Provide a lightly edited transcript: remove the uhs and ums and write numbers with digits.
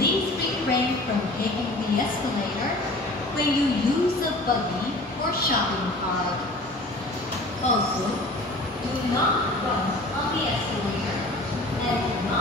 Please refrain from taking the escalator when you use a buggy or shopping cart. Also, do not run on the escalator and do not